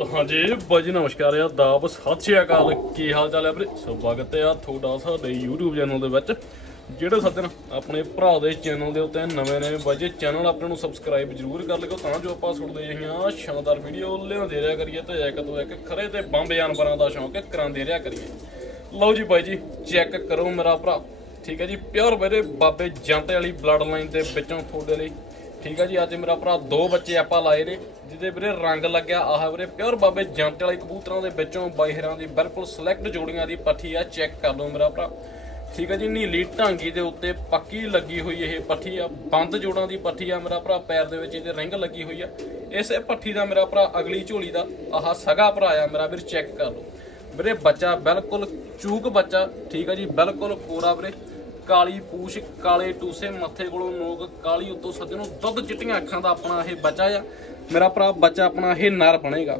ਹਾਂਜੀ ਬਾਜੀ ਨਮਸਕਾਰ ਆ। ਦਾਬ ਸਤਿ ਸ਼੍ਰੀ ਅਕਾਲ। ਕੀ ਹਾਲ ਚਾਲ ਹੈ ਵੀਰੇ? ਸਵਾਗਤ ਹੈ ਆ ਤੁਹਾਡਾ ਸਾਡੇ YouTube ਚੈਨਲ ਦੇ ਵਿੱਚ, ਜਿਹੜੇ ਸੱਜਣ ਆਪਣੇ ਭਰਾ ਦੇ ਚੈਨਲ ਦੇ ਉੱਤੇ ਨਵੇਂ ਨਵੇਂ ਬਾਜੀ ਚੈਨਲ ਆਪਣੇ ਨੂੰ ਸਬਸਕ੍ਰਾਈਬ ਜਰੂਰ ਕਰ ਲਿਓ, ਤਾਂ ਜੋ ਆਪਾਂ ਸੁਣਦੇ ਰਹੀਆਂ ਸ਼ਾਨਦਾਰ ਵੀਡੀਓ ਲਿਆਉਂਦੇ ਰਿਹਾ ਕਰੀਏ ਤੇ ਇੱਕ ਤੋਂ ਇੱਕ ਖਰੇ ਤੇ ਬੰਬ ਜਾਨਵਰਾਂ ਦਾ ਸ਼ੌਂਕ ਕਰਾਉਂਦੇ ਰਿਹਾ ਕਰੀਏ। ਲਓ ਜੀ ਬਾਈ ਜੀ ਚੈੱਕ ਕਰੋ ਮੇਰਾ ਭਰਾ। ਠੀਕ ਹੈ ਜੀ, ਪਿਓਰ ਵੀਰੇ ਬਾਬੇ ਜਾਂਤੇ ਵਾਲੀ ਬਲੱਡ ਲਾਈਨ ਦੇ ਵਿੱਚੋਂ ਤੁਹਾਡੇ ਲਈ ਠੀਕ ਆ ਜੀ, ਅੱਜ ਮੇਰਾ ਭਰਾ ਦੋ ਬੱਚੇ ਆਪਾਂ ਲਾਏ ਨੇ, ਜਿਹਦੇ ਵੀਰੇ ਰੰਗ ਲੱਗਿਆ, ਆਹ ਵੀਰੇ ਪਿਓਰ ਬਾਬੇ ਜੰਟ ਵਾਲੇ ਕਬੂਤਰਾਂ ਦੇ ਵਿੱਚੋਂ ਬਾਈਹਰਾਂ ਦੀ ਬਿਲਕੁਲ ਸਿਲੈਕਟ ਜੋੜੀਆਂ ਦੀ ਪੱਠੀ ਆ ਚੈੱਕ ਕਰ ਲਓ ਮੇਰਾ ਭਰਾ। ਠੀਕ ਆ ਜੀ, ਨੀਲੀ ਢਾਂਗੀ ਦੇ ਉੱਤੇ ਪੱਕੀ ਲੱਗੀ ਹੋਈ ਇਹ ਪੱਠੀ ਆ, ਬੰਦ ਜੋੜਾਂ ਦੀ ਪੱਠੀ ਆ ਮੇਰਾ ਭਰਾ, ਪੈਰ ਦੇ ਵਿੱਚ ਇਹਦੇ ਰਿੰਗ ਲੱਗੀ ਹੋਈ ਆ। ਇਸੇ ਪੱਠੀ ਦਾ ਮੇਰਾ ਭਰਾ ਅਗਲੀ ਝੋਲੀ ਦਾ, ਆਹ ਸਗਾ ਭਰਾ ਆ ਮੇਰਾ ਵੀਰ ਚੈੱਕ ਕਰ ਲਓ। ਵੀਰੇ ਬੱਚਾ ਬਿਲਕੁਲ ਚੂਕ ਬੱਚਾ, ਠੀਕ ਆ ਜੀ, ਬਿਲਕੁਲ ਕੋਰਾ ਵੀਰੇ। ਕਾਲੀ ਪੂਛ, ਕਾਲੇ ਟੂਸੇ, ਮੱਥੇ ਕੋਲੋਂ ਨੋਕ ਕਾਲੀ ਉੱਤੋਂ ਸੱਜੇ ਨੂੰ ਦੁੱਧ ਚਿੱਟੀਆਂ ਅੱਖਾਂ ਦਾ ਆਪਣਾ ਇਹ ਬੱਚਾ ਆ। ਮੇਰਾ ਭਰਾ ਬੱਚਾ ਆਪਣਾ ਇਹ ਨਰ ਬਣੇਗਾ।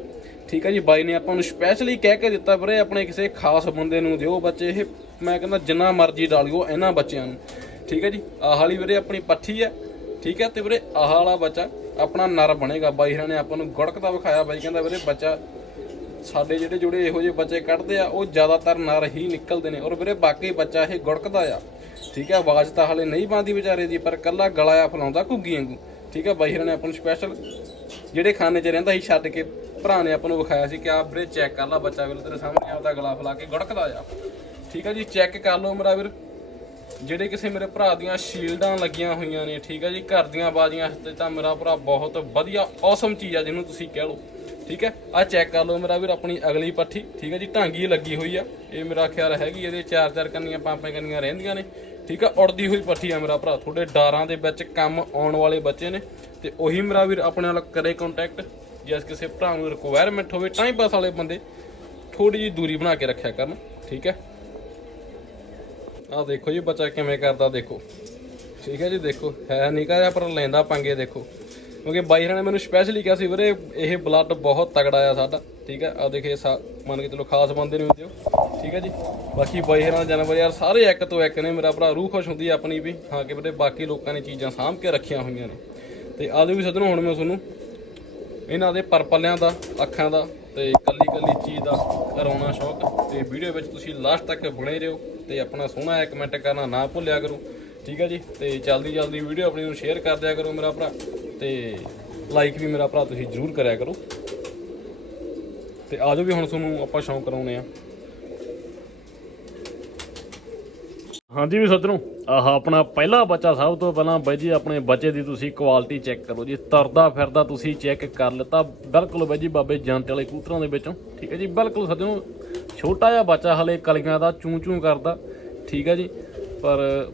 ਠੀਕ ਹੈ ਜੀ, ਬਾਈ ਨੇ ਆਪਾਂ ਨੂੰ ਸਪੈਸ਼ਲੀ ਕਹਿ ਕੇ ਦਿੱਤਾ ਵੀਰੇ, ਆਪਣੇ ਕਿਸੇ ਖਾਸ ਬੰਦੇ ਨੂੰ ਦਿਓ ਬੱਚੇ ਇਹ। ਮੈਂ ਕਹਿੰਦਾ ਜਿੰਨਾ ਮਰਜ਼ੀ ਡਾਲਿਓ ਇਹਨਾਂ ਬੱਚਿਆਂ ਨੂੰ। ਠੀਕ ਹੈ ਜੀ, ਆਹ ਵਾਲੀ ਵੀਰੇ ਆਪਣੀ ਪੱਠੀ ਹੈ ਠੀਕ ਹੈ ਤੇ ਵੀਰੇ ਆਹ ਵਾਲਾ ਬੱਚਾ ਆਪਣਾ ਨਰ ਬਣੇਗਾ। ਬਾਈ ਹਰਾਂ ਨੇ ਆਪਾਂ ਨੂੰ ਗੁੜਕਦਾ ਵਿਖਾਇਆ, ਬਾਈ ਕਹਿੰਦਾ ਵੀਰੇ ਬੱਚਾ ਸਾਡੇ ਜਿਹੜੇ ਜੁੜੇ ਇਹੋ ਜਿਹੇ ਬੱਚੇ ਕੱਢਦੇ ਆ, ਉਹ ਜ਼ਿਆਦਾਤਰ ਨਰ ਹੀ ਨਿਕਲਦੇ ਨੇ। ਔਰ ਵੀਰੇ ਬਾਕੀ ਬੱਚਾ ਇਹ ਗੁੜਕਦਾ ਆ। ਠੀਕ ਹੈ ਆਵਾਜ਼ ਤਾਂ ਹਲੇ ਨਹੀਂ ਪਾਉਂਦੀ ਵਿਚਾਰੇ ਦੀ, ਪਰ ਕੱਲਾ ਗਲਾ ਆ ਫਲਾਉਂਦਾ ਘੁੱਗੀ ਵਾਂਗੂ। ਠੀਕ ਹੈ ਬਾਈ ਹਰਾਂ ਨੇ ਆਪਾਂ ਨੂੰ ਸਪੈਸ਼ਲ ਜਿਹੜੇ ਖਾਨੇ 'ਚ ਰਹਿੰਦਾ ਸੀ ਛੱਡ ਕੇ, ਭਰਾ ਨੇ ਆਪਾਂ ਨੂੰ ਵਿਖਾਇਆ ਸੀ ਕਿ ਆ ਵੀਰੇ ਚੈੱਕ ਕਰ ਲਾ ਬੱਚਾ ਵੀਰੇ, ਤੇਰੇ ਸਾਹਮਣੇ ਆਪਦਾ ਗਲਾ ਫਲਾ ਕੇ ਗੁੜਕਦਾ ਆ। ਠੀਕ ਹੈ ਜੀ ਚੈੱਕ ਕਰ ਲਓ ਮੇਰਾ ਵੀਰ। ਜਿਹੜੇ ਕਿਸੇ ਮੇਰੇ ਭਰਾ ਦੀਆਂ ਸ਼ੀਲਡਾਂ ਲੱਗੀਆਂ ਹੋਈਆਂ ਨੇ, ਠੀਕ ਹੈ ਜੀ, ਘਰ ਦੀਆਂ ਬਾਜ਼ੀਆਂ ਤੇ ਤਾਂ ਮੇਰਾ ਭਰਾ ਬਹੁਤ ਵਧੀਆ ਔਸਮ ਚੀਜ਼ ਆ ਜਿਹਨੂੰ ਤੁਸੀਂ ਕਹਿ ਲਓ। ਠੀਕ ਹੈ ਆ ਚੈੱਕ ਕਰ ਲਓ ਮੇਰਾ ਵੀਰ, ਆਪਣੀ ਅਗਲੀ ਪੱਠੀ। ਠੀਕ ਹੈ ਜੀ, ਢਾਂਗੀ ਲੱਗੀ ਹੋਈ ਆ। ਇਹ ਮੇਰਾ ਖਿਆਲ ਹੈਗੀ ਇਹਦੇ ਚਾਰ ਚਾਰ ਕੰਨੀਆਂ ਪਾਪੇ ਕੰਨੀਆਂ ਰਹਿੰਦੀਆਂ ਨੇ। ਠੀਕ ਆ, ਉੜਦੀ ਹੋਈ ਪੱਠੀ ਆ ਮੇਰਾ ਭਰਾ, ਤੁਹਾਡੇ ਡਾਰਾਂ ਦੇ ਵਿੱਚ ਕੰਮ ਆਉਣ ਵਾਲੇ ਬੱਚੇ ਨੇ। ਤੇ ਉਹੀ ਮੇਰਾ ਵੀਰ ਆਪਣੇ ਨਾਲ ਕਰੇ ਕੰਟੈਕਟ ਜੇ ਕਿਸੇ ਭਰਾ ਨੂੰ ਰਿਕੁਆਇਰਮੈਂਟ ਹੋਵੇ ਟਾਈਮ ਪਾਸ ਵਾਲੇ ਬੰਦੇ ਥੋੜੀ ਜੀ ਦੂਰੀ ਬਣਾ ਕੇ ਰੱਖਿਆ ਕਰਨ, ਠੀਕ ਹੈ ਆਹ ਦੇਖੋ ਜੀ, ਬੱਚਾ ਕਿਵੇਂ ਕਰਦਾ, ਦੇਖੋ। ਠੀਕ ਹੈ ਜੀ, ਦੇਖੋ, ਹੈ ਨਿਕਾ ਜਿਹਾ ਪਰ ਲੈਂਦਾ ਪੰਗੇ, ਦੇਖੋ। ਕਿਉਂਕਿ ਬਾਈ ਹਰਾਂ ਨੇ ਮੈਨੂੰ ਸਪੈਸ਼ਲੀ ਕਿਹਾ ਸੀ ਵੀਰੇ, ਇਹ ਬਲੱਡ ਬਹੁਤ ਤਗੜਾ ਆ ਸਾਡਾ, ਠੀਕ ਹੈ ਆ ਦੇਖੇ, ਸਾ- ਮੰਨ ਕੇ ਚਲੋ ਖਾਸ ਬੰਦੇ ਨੂੰ ਦਿਓ। ਠੀਕ ਹੈ ਜੀ। ਬਾਕੀ ਬਾਈ ਹਰਾਂ ਜਾਨਵਰ ਯਾਰ ਸਾਰੇ ਇੱਕ ਤੋਂ ਇੱਕ ਨੇ। ਮੇਰਾ ਭਰਾ ਰੂਹ ਖੁਸ਼ ਹੁੰਦੀ ਹੈ ਆਪਣੀ ਵੀ। ਹਾਂ, ਕਿ ਵੀਰੇ ਬਾਕੀ ਲੋਕਾਂ ਨੇ ਚੀਜ਼ਾਂ ਸਾਂਭ ਕੇ ਰੱਖੀਆਂ ਹੋਈਆਂ ਨੇ। ਤੇ ਆਦੇ ਵੀ ਸੱਜਣੋ ਹੁਣ ਮੈਂ ਤੁਹਾਨੂੰ ਇਹਨਾਂ ਦੇ ਪਰਪਲਿਆਂ ਦਾ, ਅੱਖਾਂ ਦਾ ਤੇ ਕੱਲੀ ਕੱਲੀ ਚੀਜ਼ ਦਾ ਕਰਾਉਣਾ ਸ਼ੌਕ ਤੇ ਵੀਡੀਓ ਵਿੱਚ ਤੁਸੀਂ ਲਾਸਟ ਤੱਕ ਬਣੇ ਰਹੋ ਤੇ ਆਪਣਾ ਸੋਹਣਾ ਜਿਹਾ ਕਮੈਂਟ ਕਰਨਾ ਨਾ ਭੁੱਲਿਆ ਕਰੋ। ਠੀਕ ਹੈ ਜੀ, ਤੇ ਜਲਦੀ ਜਲਦੀ ਵੀਡੀਓ ਆਪਣੀ ਨੂੰ ਸ਼ੇਅਰ ਕਰ ਦਿਆ ਕਰੋ ਮੇਰਾ ਭਰਾ ਤੇ ਲਾਈਕ ਵੀ ਮੇਰਾ ਭਰਾ ਤੁਸੀਂ ਜਰੂਰ ਕਰਿਆ ਕਰੋ। ਤੇ ਆਜੋ ਵੀ ਹੁਣ ਤੁਹਾਨੂੰ ਆਪਾਂ ਸ਼ੌਂਕ ਕਰਾਉਨੇ ਆ। ਹਾਂਜੀ ਵੀ ਸੱਜਣੋ, ਆਹ ਆਪਣਾ ਪਹਿਲਾ ਬੱਚਾ ਸਭ ਤੋਂ ਪਹਿਲਾਂ ਬਾਈ ਜੀ, ਆਪਣੇ ਬੱਚੇ ਦੀ ਤੁਸੀਂ ਕੁਆਲਿਟੀ ਚੈੱਕ ਕਰੋ ਜੀ। ਤਰਦਾ ਫਿਰਦਾ ਤੁਸੀਂ ਚੈੱਕ ਕਰ ਲਿੱਤਾ। ਬਿਲਕੁਲ ਬਾਈ ਜੀ, ਬਾਬੇ ਜੰਟ ਵਾਲੇ ਕੂਤਰਾਂ ਦੇ ਵਿੱਚੋਂ। ਠੀਕ ਹੈ ਜੀ, ਬਿਲਕੁਲ ਸੱਜਣੋ, ਛੋਟਾ ਜਿਹਾ ਬੱਚਾ ਹਲੇ ਕਲੀਆਂ ਦਾ ਚੂੰ ਚੂੰ ਕਰਦਾ। ਠੀਕ ਹੈ ਜੀ, ਪਰ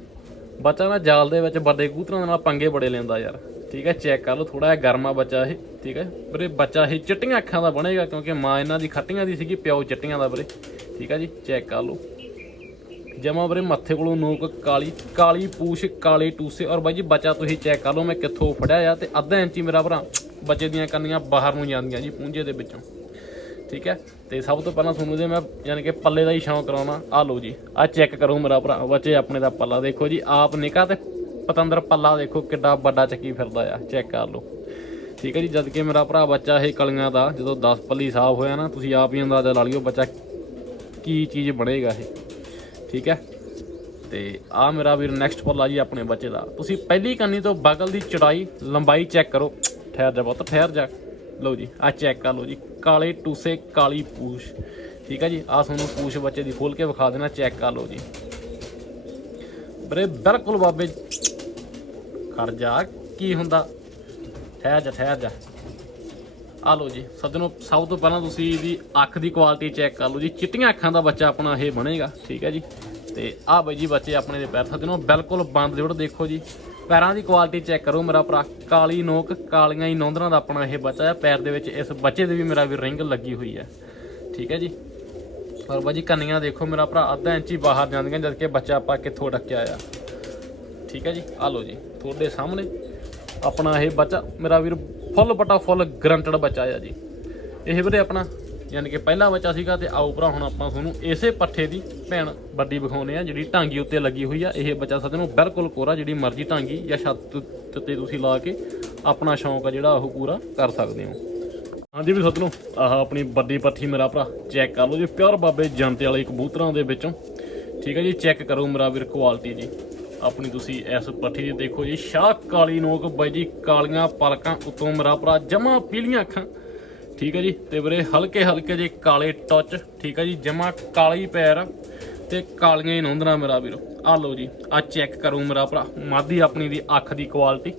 ਬੱਚਾ ਨਾ ਜਾਲ ਦੇ ਵਿੱਚ ਵੱਡੇ ਕੂਤਰਾਂ ਦੇ ਨਾਲ ਪੰਗੇ ਬੜੇ ਲੈਂਦਾ ਯਾਰ। ਠੀਕ ਹੈ ਚੈੱਕ ਕਰ ਲਓ ਥੋੜਾ ਜਿਹਾ ਗਰਮਾ ਬੱਚਾ ਇਹ। ਠੀਕ ਹੈ, ਵੀਰੇ ਬੱਚਾ ਇਹ ਚਿੱਟੀਆਂ ਅੱਖਾਂ ਦਾ ਬਣੇਗਾ ਕਿਉਂਕਿ ਮਾਂ ਇਹਨਾਂ ਦੀ ਖੱਟੀਆਂ ਦੀ ਸੀਗੀ, ਪਿਓ ਚਿੱਟੀਆਂ ਦਾ ਵੀਰੇ। ਠੀਕ ਹੈ ਜੀ ਚੈੱਕ ਕਰ ਲਓ। ਜਮਾ ਵੀਰੇ ਮੱਥੇ ਕੋਲੋਂ ਨੋਕ, ਕਾਲੀ ਕਾਲੀ ਪੂਛ, ਕਾਲੇ ਟੂਸੇ। ਔਰ ਬਾਈ ਜੀ, ਬੱਚਾ ਤੁਸੀਂ ਚੈੱਕ ਕਰ ਲਓ, ਮੈਂ ਕਿੱਥੋਂ ਫੜਿਆ ਆ ਤੇ ਅੱਧਾ ਇੰਚੀ ਮੇਰਾ ਭਰਾ ਬੱਚੇ ਦੀਆਂ ਕੰਨੀਆਂ ਬਾਹਰ ਨੂੰ ਜਾਂਦੀਆਂ ਜੀ, ਪੂੰਝੇ ਦੇ ਵਿੱਚੋਂ। ਠੀਕ ਹੈ? ਤੇ ਸਭ ਤੋਂ ਪਹਿਲਾਂ ਤੁਹਾਨੂੰ ਜੇ ਮੈਂ ਯਾਨੀ ਕਿ ਪੱਲੇ ਦਾ ਹੀ ਸ਼ੌਂਕ ਕਰਾਉਣਾ ਆ ਲਓ ਜੀ ਆ ਚੈੱਕ ਕਰੋ ਮੇਰਾ ਭਰਾ, ਬੱਚੇ ਆਪਣੇ ਦਾ ਪੱਲਾ ਦੇਖੋ ਜੀ, ਆਪ ਨਿਕਾ ਤੇ ਪਤੰਦਰ ਪੱਲਾ ਦੇਖੋ ਕਿੱਡਾ ਵੱਡਾ ਚੱਕੀ ਫਿਰਦਾ ਆ ਚੈੱਕ ਕਰ ਲਓ। ਠੀਕ ਹੈ ਜੀ, ਜਦ ਕਿ ਮੇਰਾ ਭਰਾ ਬੱਚਾ ਇਹ ਕਲੀਆਂ ਦਾ, ਜਦੋਂ 10 ਪੱਲੀ ਸਾਫ਼ ਹੋਇਆ ਨਾ, ਤੁਸੀਂ ਆਪ ਹੀ ਅੰਦਾਜ਼ਾ ਲਾ ਲਿਓ ਬੱਚਾ ਕੀ ਚੀਜ਼ ਬਣੇਗਾ ਇਹ। ਠੀਕ ਹੈ? ਤੇ ਆ ਮੇਰਾ ਵੀਰ ਨੈਕਸਟ ਪੱਲਾ ਜੀ ਆਪਣੇ ਬੱਚੇ ਦਾ। ਤੁਸੀਂ ਪਹਿਲੀ ਕੰਨੀ ਤੋਂ ਬਗਲ ਦੀ ਚੜਾਈ ਲੰਬਾਈ ਚੈੱਕ ਕਰੋ। ਠਹਿਰ ਜਾ ਬਹੁਤ ਠਹਿਰ ਜਾ। ਲਓ ਜੀ ਆ ਚੈੱਕ ਕਰ ਲਓ ਜੀ। ਕਾਲੇ ਟੂਸੇ, ਕਾਲੀ ਪੂਛ। ਠੀਕ ਹੈ ਜੀ ਆ ਤੁਹਾਨੂੰ ਪੂਛ ਬੱਚੇ ਦੀ ਖੋਲ ਕੇ ਵਿਖਾ ਦੇਣਾ ਚੈੱਕ ਕਰ ਲਓ ਜੀ। ਬਰੇ ਬਿਲਕੁਲ ਬਾਬੇ। ਕਰ ਜਾ, ਕੀ ਹੁੰਦਾ? ਠਹਿਰ ਜਾ ਠਹਿਰ ਜਾ। ਆ ਲਓ ਜੀ, ਸੱਜਣੋ, ਸਭ ਤੋਂ ਪਹਿਲਾਂ ਤੁਸੀਂ ਇਹਦੀ ਅੱਖ ਦੀ ਕੁਆਲਿਟੀ ਚੈੱਕ ਕਰ ਲਓ ਜੀ। ਚਿੱਟੀਆਂ ਅੱਖਾਂ ਦਾ ਬੱਚਾ ਆਪਣਾ ਇਹ ਬਣੇਗਾ। ਠੀਕ ਹੈ ਜੀ। ਤੇ ਆਹ ਬਾਈ ਜੀ ਬੱਚੇ ਆਪਣੇ ਦੇ ਪੈਰ ਸੱਜਣੋ ਬਿਲਕੁਲ ਬੰਦ ਜੋੜ ਦੇਖੋ ਜੀ। ਪੈਰਾਂ ਦੀ ਕੁਆਲਿਟੀ ਚੈੱਕ ਕਰੋ ਮੇਰਾ ਭਰਾ। ਕਾਲੀ ਨੋਕ, ਕਾਲੀਆਂ ਹੀ ਨੌਂਦਰਾਂ ਦਾ ਆਪਣਾ ਇਹ ਬੱਚਾ ਹੈ। ਪੈਰ ਦੇ ਵਿੱਚ ਇਸ ਬੱਚੇ ਦੇ ਵੀ ਮੇਰਾ ਵੀ ਰਿੰਗ ਲੱਗੀ ਹੋਈ ਹੈ। ਠੀਕ ਹੈ ਜੀ? ਪਰ ਬਾਜੀ ਕੰਨੀਆਂ ਦੇਖੋ ਮੇਰਾ ਭਰਾ, ਅੱਧਾ ਇੰਚੀ ਬਾਹਰ ਜਾਂਦੀਆਂ ਜਦ ਕਿ ਬੱਚਾ ਆਪਾਂ ਕਿੱਥੋਂ ਡੱਕਿਆ ਆ। ਠੀਕ ਹੈ ਜੀ? ਆ ਲਓ ਜੀ, ਤੁਹਾਡੇ ਸਾਹਮਣੇ ਆਪਣਾ ਇਹ ਬੱਚਾ। ਮੇਰਾ ਵੀਰ ਫੁੱਲ ਪਟਾ ਫੁੱਲ ਗਰੰਟਡ ਬੱਚਾ ਆ ਜੀ। ਇਹ ਵੀਰੇ ਆਪਣਾ ਯਾਨੀ ਕਿ ਪਹਿਲਾ ਬੱਚਾ ਸੀਗਾ ਤੇ ਆਓ ਭਰਾ, ਹੁਣ ਆਪਾਂ ਤੁਹਾਨੂੰ ਇਸੇ ਪੱਠੇ ਦੀ ਭੈਣ ਵੱਡੀ ਵਿਖਾਉਨੇ ਆ ਜਿਹੜੀ ਟਾਂਗੀ ਉੱਤੇ ਲੱਗੀ ਹੋਈ ਆ। ਇਹ ਬੱਚਾ ਸੱਜਣੋ ਨੂੰ ਬਿਲਕੁਲ ਕੋਰਾ, ਜਿਹੜੀ ਮਰਜ਼ੀ ਟਾਂਗੀ ਜਾਂ ਛੱਤ ਉੱਤੇ ਤੁਸੀਂ ਲਾ ਕੇ ਆਪਣਾ ਸ਼ੌਂਕ ਆ ਜਿਹੜਾ ਉਹ ਪੂਰਾ ਕਰ ਸਕਦੇ ਹੋ। ਹਾਂਜੀ ਵੀ ਸਤਨੋ ਆਹ ਆਪਣੀ ਵੱਡੀ ਪੱਠੀ ਮੇਰਾ ਭਰਾ, ਚੈੱਕ ਕਰ ਲਓ ਜੀ, ਪਿਓਰ ਬਾਬੇ ਜੰਤੇ ਵਾਲੇ ਕਬੂਤਰਾਂ ਦੇ ਵਿੱਚੋਂ। ਠੀਕ ਹੈ ਜੀ, ਚੈੱਕ ਕਰੋ ਮੇਰਾ ਵੀਰ ਕੁਆਲਿਟੀ ਜੀ। ਆਪਣੀ ਤੁਸੀਂ ਇਸ ਪੱਠੀ ਦੀ ਦੇਖੋ ਜੀ, ਸ਼ਾਹ ਕਾਲੀ ਨੋਕ ਬਾਈ ਜੀ, ਕਾਲੀਆਂ ਪਲਕਾਂ ਉਤੋਂ ਮੇਰਾ ਭਰਾ ਜਮਾ ਪੀਲੀਆਂ ਅੱਖਾਂ। ਠੀਕ ਹੈ ਜੀ, ਤੇ ਵੀਰੇ ਹਲਕੇ ਹਲਕੇ ਜੇ ਕਾਲੇ ਟੱਚ ਠੀਕ ਹੈ ਜੀ, ਜਮਾ ਕਾਲੀ ਪੈਰ ਤੇ ਕਾਲੀਆਂ ਹੀ ਨੌਂਦਣਾ ਮੇਰਾ ਵੀਰੋ। ਆ ਲਓ ਜੀ, ਆ ਚੈੱਕ ਕਰੋ ਮੇਰਾ ਭਰਾ, ਮਾਦੀ ਆਪਣੀ ਦੀ ਅੱਖ ਦੀ ਕੁਆਲਿਟੀ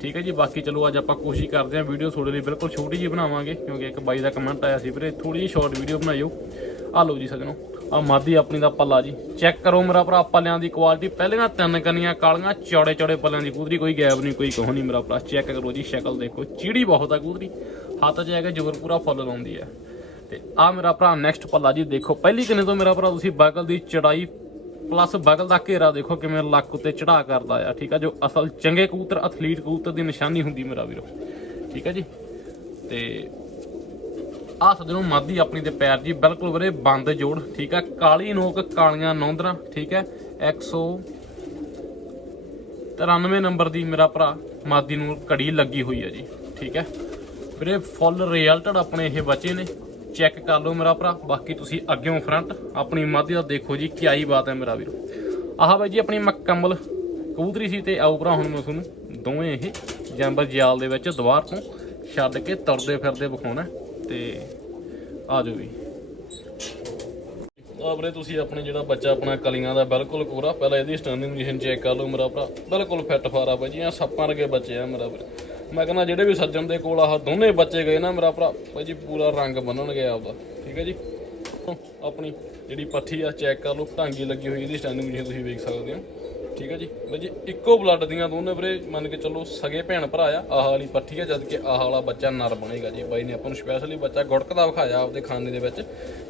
ਠੀਕ ਹੈ ਜੀ, ਬਾਕੀ ਚਲੋ ਅੱਜ ਆਪਾਂ ਕੋਸ਼ਿਸ਼ ਕਰਦੇ ਹਾਂ ਵੀਡੀਓ ਤੁਹਾਡੇ ਲਈ ਬਿਲਕੁਲ ਛੋਟੀ ਜਿਹੀ ਬਣਾਵਾਂਗੇ, ਕਿਉਂਕਿ ਇੱਕ ਬਾਈ ਦਾ ਕਮੈਂਟ ਆਇਆ ਸੀ ਵੀਰੇ ਥੋੜੀ ਜਿਹੀ ਸ਼ਾਰਟ ਵੀਡੀਓ ਬਣਾਇਓ। ਆ ਲਓ ਜੀ ਸਜਣੋ, ਆ ਮਾਦੀ ਆਪਣੀ ਦਾ ਪੱਲਾ ਜੀ। ਚੈੱਕ ਕਰੋ ਮੇਰਾ ਭਰਾ, ਪੱਲਿਆਂ ਦੀ ਕੁਆਲਿਟੀ ਪਹਿਲੀਆਂ ਤਿੰਨ ਕੰਨੀਆਂ ਕਾਲੀਆਂ ਚੌੜੇ ਚੌੜੇ ਪੱਲਿਆਂ ਦੀ ਕੂਦਰੀ, ਕੋਈ ਗੈਪ ਨਹੀਂ, ਕੋਈ ਕੋਹ ਨਹੀਂ ਮੇਰਾ ਭਰਾ। ਚੈੱਕ ਕਰੋ ਜੀ, ਸ਼ਕਲ ਦੇਖੋ, ਚੀੜੀ ਬਹੁਤ ਆ ਕੂਦਰੀ। ਹੱਥ 'ਚ ਹੈਗਾ, ਜ਼ੋਰ ਪੂਰਾ ਫੁੱਲ ਲਾਉਂਦੀ ਹੈ। ਤੇ ਆ ਮੇਰਾ ਭਰਾ ਨੈਕਸਟ ਪੱਲਾ ਜੀ, ਦੇਖੋ, ਪਹਿਲੀ ਕਿੰਨੇ ਤੋਂ ਮੇਰਾ ਭਰਾ, ਤੁਸੀਂ ਬਗਲ ਦੀ ਚੜਾਈ ਪਲੱਸ ਬਗਲ ਦਾ ਘੇਰਾ ਦੇਖੋ ਕਿਵੇਂ ਲੱਕ ਉੱਤੇ ਚੜਾ ਕਰਦਾ ਆ, ਠੀਕ ਆ ਜੋ? ਅਸਲ ਚੰਗੇ ਕਬੂਤਰ ਐਥਲੀਟ ਕਬੂਤਰ ਦੀ ਨਿਸ਼ਾਨੀ ਹੁੰਦੀ ਮੇਰਾ ਵੀਰੋ, ਠੀਕ ਹੈ ਜੀ? ਤੇ ਆ ਸੱਜਣੋ, ਮਾਦੀ ਆਪਣੀ ਦੇ ਪੈਰ ਜੀ, ਬਿਲਕੁਲ ਵੀਰੇ ਬੰਦ ਜੋੜ, ਠੀਕ ਆ? ਕਾਲੀ ਨੋਕ, ਕਾਲੀਆਂ ਨੌਂਦਰਾਂ, ਠੀਕ ਹੈ 193 ਨੰਬਰ ਦੀ ਮੇਰਾ ਭਰਾ, ਮਾਦੀ ਨੂੰ ਘੜੀ ਲੱਗੀ ਹੋਈ ਹੈ ਜੀ, ਠੀਕ ਹੈ ਵੀਰੇ ਫੁੱਲ ਰਿਜ਼ਲਟਡ ਆਪਣੇ ਇਹ ਬੱਚੇ ਨੇ। ਚੈੱਕ ਕਰ ਲਓ ਮੇਰਾ ਭਰਾ, ਬਾਕੀ ਤੁਸੀਂ ਅੱਗਿਓਂ ਫਰੰਟ ਆਪਣੀ ਮਾਦੀ ਦਾ ਦੇਖੋ ਜੀ, ਕੀ ਆਈ ਬਾਤ ਹੈ ਮੇਰਾ ਵੀਰੋ। ਆਹ ਬਾਈ ਜੀ ਆਪਣੀ ਮੁਕੰਮਲ ਕਬੂਤਰੀ ਸੀ ਤੇ ਆਓ ਭਰਾ ਹੁਣ ਮੈਂ ਤੁਹਾਨੂੰ ਦੋਵੇਂ ਇਹ ਜੰਬਰ ਜਾਲ ਦੇ ਵਿੱਚ ਦੁਬਾਰ ਤੋਂ ਛੱਡ ਕੇ ਤੁਰਦੇ ਫਿਰਦੇ ਵਿਖਾਉਣਾ ਤੇ ਆ ਜਾਓ ਵੀ। ਆ ਵੀਰੇ, ਤੁਸੀਂ ਆਪਣੇ ਜਿਹੜਾ ਬੱਚਾ ਆਪਣਾ ਕਲੀਆਂ ਦਾ ਬਿਲਕੁਲ ਕੋਰਾ, ਪਹਿਲਾਂ ਇਹਦੀ ਸਟੈਂਡਿੰਗ ਪੋਜੀਸ਼ਨ ਚੈੱਕ ਕਰ ਲਓ ਮੇਰਾ ਭਰਾ। ਬਿਲਕੁਲ ਫਿੱਟ ਫਾਰਾ ਬਾਈ ਜੀ ਆ ਸੱਪਾਂ ਵਰਗੇ ਬੱਚੇ ਆ ਮੇਰਾ ਵੀਰ। ਮੈਂ ਕਹਿੰਦਾ ਜਿਹੜੇ ਵੀ ਸੱਜਣ ਦੇ ਕੋਲ ਆਹ ਦੋਨੇ ਬੱਚੇ ਗਏ ਨਾ, ਮੇਰਾ ਭਰਾ ਬਾਈ ਜੀ ਪੂਰਾ ਰੰਗ ਬੰਨਣਗੇ ਆਪਦਾ। ਠੀਕ ਹੈ ਜੀ? ਆਪਣੀ ਜਿਹੜੀ ਪੱਠੀ ਆ ਚੈੱਕ ਕਰ ਲਓ, ਢਾਂਗੀ ਲੱਗੀ ਹੋਈ ਇਹਦੀ ਸਟੈਂਡਿੰਗ ਪੋਜੀਸ਼ਨ ਤੁਸੀਂ ਵੇਖ ਸਕਦੇ ਹੋ। ਠੀਕ ਹੈ ਜੀ? ਬਾਈ ਜੀ, ਇੱਕੋ ਬਲੱਡ ਦੀਆਂ ਦੋਨੇ ਵੀਰੇ, ਮੰਨ ਕੇ ਚੱਲੋ ਸਗੇ ਭੈਣ ਭਰਾ ਆ, ਆਹ ਵਾਲੀ ਪੱਠੀ ਆ ਜਦ ਕਿ ਆਹ ਵਾਲਾ ਬੱਚਾ ਨਰ ਬਣੇਗਾ ਜੀ। ਬਾਈ ਨੇ ਆਪਾਂ ਨੂੰ ਸਪੈਸ਼ਲੀ ਬੱਚਾ ਗੁੜਕਦਾ ਵਿਖਾਇਆ ਆਪਦੇ ਖਾਨੇ ਦੇ ਵਿੱਚ।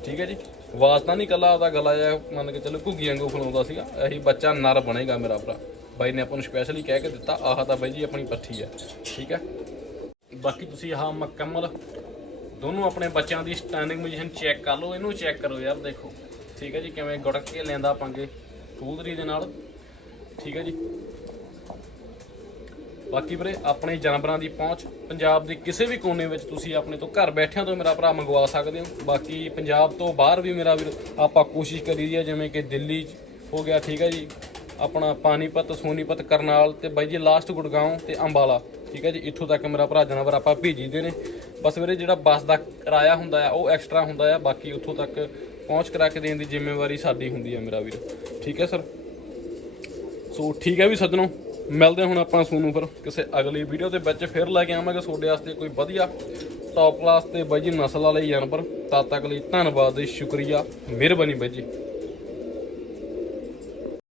ਠੀਕ ਹੈ ਜੀ? ਵਾਸਤਾ ਨਹੀਂ ਕੱਲਾ ਆਪਦਾ ਗਲਾ ਜਿਹਾ, ਮੰਨ ਕੇ ਚੱਲੋ ਘੁੱਗੀ ਵਾਂਗੂ ਫਲਾਉਂਦਾ ਸੀਗਾ, ਇਹੀ ਬੱਚਾ ਨਰ ਬਣੇਗਾ ਮੇਰਾ ਭਰਾ। ਬਾਈ ਨੇ ਆਪਾਂ ਨੂੰ ਸਪੈਸ਼ਲੀ ਕਹਿ ਕੇ ਦਿੱਤਾ, ਆਹ ਤਾਂ ਬਾਈ ਜੀ ਆਪਣੀ ਪੱਠੀ ਹੈ ਠੀਕ ਹੈ ਬਾਕੀ ਤੁਸੀਂ ਆਹ ਮੁਕੰਮਲ ਦੋਨੋਂ ਆਪਣੇ ਬੱਚਿਆਂ ਦੀ ਸਟੈਂਡਿੰਗ ਪੋਜੀਸ਼ਨ ਚੈੱਕ ਕਰ ਲਓ, ਇਹਨੂੰ ਚੈੱਕ ਕਰੋ ਯਾਰ ਦੇਖੋ, ਠੀਕ ਹੈ ਜੀ, ਕਿਵੇਂ ਗੁੜਕ ਕੇ ਲੈਂਦਾ ਪੰਗੇ ਕੂਦਰੀ ਦੇ ਨਾਲ, ਠੀਕ ਹੈ ਜੀ? ਬਾਕੀ ਵੀਰੇ, ਆਪਣੇ ਜਾਨਵਰਾਂ ਦੀ ਪਹੁੰਚ, ਪੰਜਾਬ ਦੇ ਕਿਸੇ ਵੀ ਕੋਨੇ ਵਿੱਚ ਤੁਸੀਂ ਆਪਣੇ ਤੋਂ ਘਰ ਬੈਠਿਆਂ ਤੋਂ ਮੇਰਾ ਭਰਾ ਮੰਗਵਾ ਸਕਦੇ ਹੋ। ਬਾਕੀ ਪੰਜਾਬ ਤੋਂ ਬਾਹਰ ਵੀ ਮੇਰਾ ਵੀਰ, ਆਪਾਂ ਕੋਸ਼ਿਸ਼ ਕਰੀ ਦੀ ਹੈ ਜਿਵੇਂ ਕਿ ਦਿੱਲੀ 'ਚ ਹੋ ਗਿਆ, ਠੀਕ ਹੈ ਜੀ ਆਪਣਾ ਪਾਣੀਪਤ ਸੋਨੀਪਤ, ਕਰਨਾਲ ਤੇ ਬਾਈ ਜੀ ਲਾਸਟ ਗੁੜਗਾਉਂ ਤੇ ਅੰਬਾਲਾ। ਠੀਕ ਹੈ ਜੀ, ਇੱਥੋਂ ਤੱਕ ਮੇਰਾ ਭਰਾ ਜਾਨਵਰ ਆਪਾਂ ਭੇਜੀਦੇ ਨੇ। ਬਸ ਵੀਰੇ ਜਿਹੜਾ ਬੱਸ ਦਾ ਕਿਰਾਇਆ ਹੁੰਦਾ ਆ, ਉਹ ਐਕਸਟਰਾ ਹੁੰਦਾ ਆ, ਬਾਕੀ ਉੱਥੋਂ ਤੱਕ ਪਹੁੰਚ ਕਰਾ ਕੇ ਦੇਣ ਦੀ ਜ਼ਿੰਮੇਵਾਰੀ ਸਾਡੀ ਹੁੰਦੀ ਹੈ ਮੇਰਾ ਵੀਰ। ਠੀਕ ਹੈ ਸਰ ਸੋ ਠੀਕ ਹੈ ਵੀ ਸੱਜਣੋ, ਮਿਲਦੇ ਹੁਣ ਆਪਾਂ ਸੋਨੂੰ ਫਿਰ ਕਿਸੇ ਅਗਲੀ ਵੀਡੀਓ ਦੇ ਵਿੱਚ। ਫਿਰ ਲੈ ਕੇ ਆਵਾਂਗੇ ਤੁਹਾਡੇ ਵਾਸਤੇ ਕੋਈ ਵਧੀਆ ਟੌਪ ਕਲਾਸ ਤੇ ਬਾਈ ਜੀ ਨਸਲ ਵਾਲੇ ਜਾਨਵਰ। ਤਦ ਤੱਕ ਲਈ ਧੰਨਵਾਦ ਤੇ ਸ਼ੁਕਰੀਆ, ਮਿਹਰਬਾਨੀ ਬਾਈ ਜੀ।